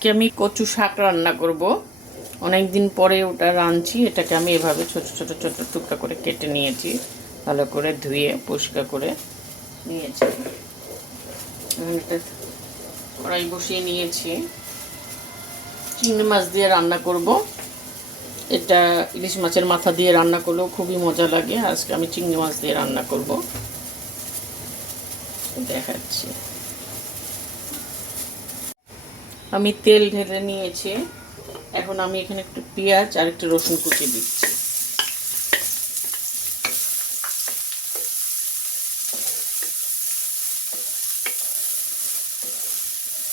আজকে আমি কচু শাক রান্না করব। অনেক দিন পরে ওটা রাঁধছি, এটাকে আমি এভাবে ছোট ছোট ছোট টুকরা করে কেটে নিয়েছি। ভালো করে ধুয়ে, পরিষ্কার করে নিয়েছি। এটা কড়াই বসিয়ে নিয়েছি। চিংড়ি মাছ দিয়ে রান্না করব। এটা ইলিশ মাছের মাথা দিয়ে রান্না করলেও খুবই মজা লাগে। আজকে আমি চিংড়ি মাছ দিয়ে রান্না করব। দেখাচ্ছি। আমি তেল ঢেলে নিয়েছি। এখন আমি এখানে একটু পেঁয়াজ আর একটু রসুন কুচি দিচ্ছি।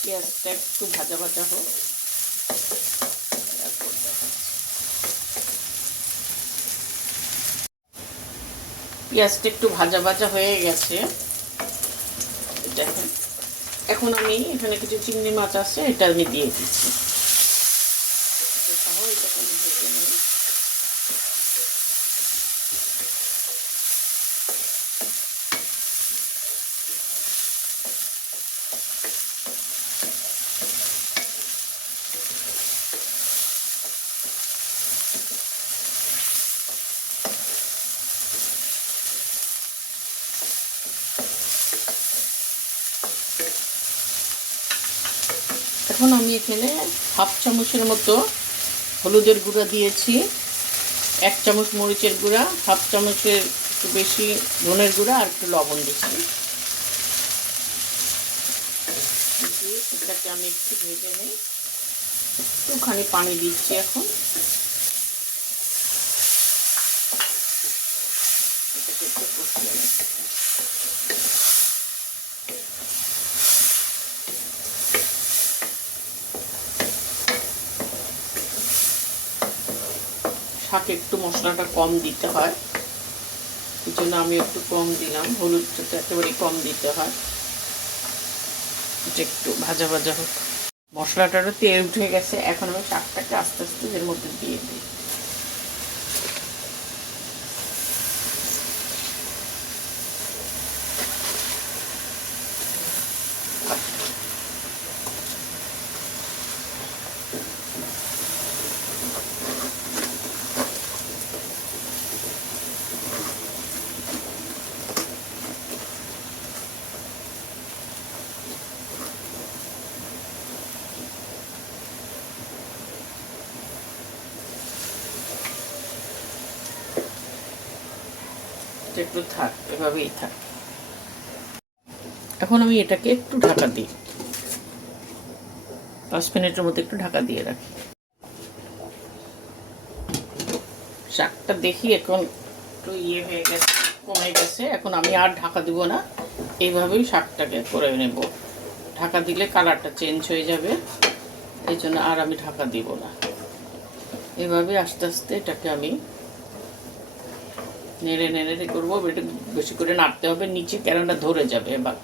পেঁয়াজটা একটু ভাজা ভাজা হোক। পেঁয়াজটা একটু ভাজা ভাজা হয়ে গেছে। দেখেন। এখন আমি এখানে কিছু চিংড়ি মাছ আছে এটা আমি দিয়ে দিচ্ছি এটা সহ এটাকে আমি ভেজে নিই এখন আমি এখানে হাফ চামচের মতো হলুদের গুঁড়া দিয়েছি। এক চামচ মরিচের গুঁড়া, হাফ চামচের একটু বেশি ধনের গুঁড়া আর একটু লবণ দিচ্ছি এটাকে আমি একটু ভেজে নিই। একটুখানি পানি দিচ্ছি এখন। শাকে একটু মশলাটা কম দিতে হয়। এই জন্য আমি একটু কম দিলাম। হলুদটা একেবারে কম দিতে হয়। এটা একটু ভাজা ভাজা হোক। মশলাটারও তেল উঠে গেছে। এখন আমি শাকটাকে আস্তে আস্তে এর মধ্যে দিয়ে দিই। এটা একটু থাক, এভাবেই থাক। এখন আমি এটাকে একটু ঢাকা দিই। পাঁচ মিনিটের মধ্যে একটু ঢাকা দিয়ে রাখি। শাকটা দেখি এখন একটু ইয়ে হয়ে গেছে, কমে গেছে। এখন আমি আর ঢাকা দিব না। এইভাবেই শাকটাকে করে নেব। ঢাকা দিলে কালারটা চেঞ্জ হয়ে যাবে। এই জন্য আর আমি ঢাকা দিব না। এভাবে আস্তে আস্তে এটাকে আমি নেড়ে নেড়ে করব এটা বেশি করে নাড়তে হবে, নিচে কেরানটা ধরে যাবে এবার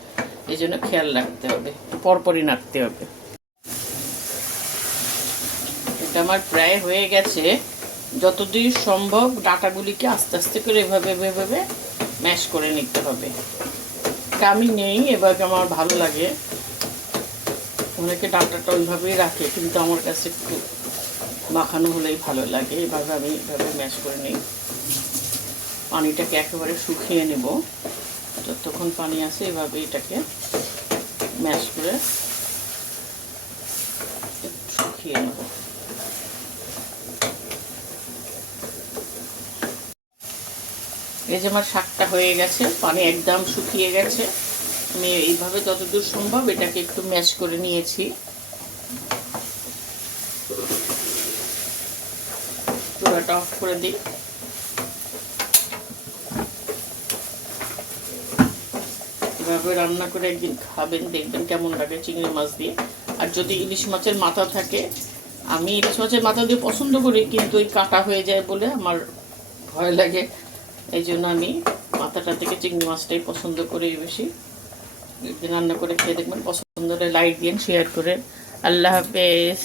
এই জন্য খেয়াল রাখতে হবে, পরপরই নাড়তে হবে। এটা আমার প্রায় হয়ে গেছে। যতদূর সম্ভব ডাটাগুলিকে আস্তে আস্তে করে এভাবে এভাবে ম্যাশ করে নিতে হবে। আমি নেই, এভাবে আমার ভালো লাগে। অনেকে ডাটাটা ওইভাবেই রাখে, কিন্তু আমার কাছে একটু মাখানো হলেই ভালো লাগে। এভাবে আমি, এভাবে ম্যাশ করে নিই। পানিটাকে একেবারে শুকিয়ে নেব। যতক্ষণ পানি আছে, এভাবে এটাকে ম্যাশ করে শুকিয়ে নেব। এই যে আমার শাকটা হয়ে গেছে, পানি একদম শুকিয়ে গেছে। আমি এইভাবে যতদূর সম্ভব এটাকে একটু ম্যাশ করে নিয়েছি। চুলাটা অফ করে দিই। এভাবে রান্না করে একদিন খাবেন, দেখবেন কেমন লাগে চিংড়ি মাছ দিয়ে। আর যদি ইলিশ মাছের মাথা থাকে, আমি ইলিশ মাছের মাথা দিয়ে পছন্দ করি, কিন্তু ওই কাটা হয়ে যায় বলে আমার ভয় লাগে। এই জন্য আমি মাথাটা থেকে চিংড়ি মাছটাই পছন্দ করি বেশি। একদিন রান্না করে খেয়ে দেখবেন, পছন্দ হলে লাইক দিন শেয়ার করে আল্লাহ হাফেজ।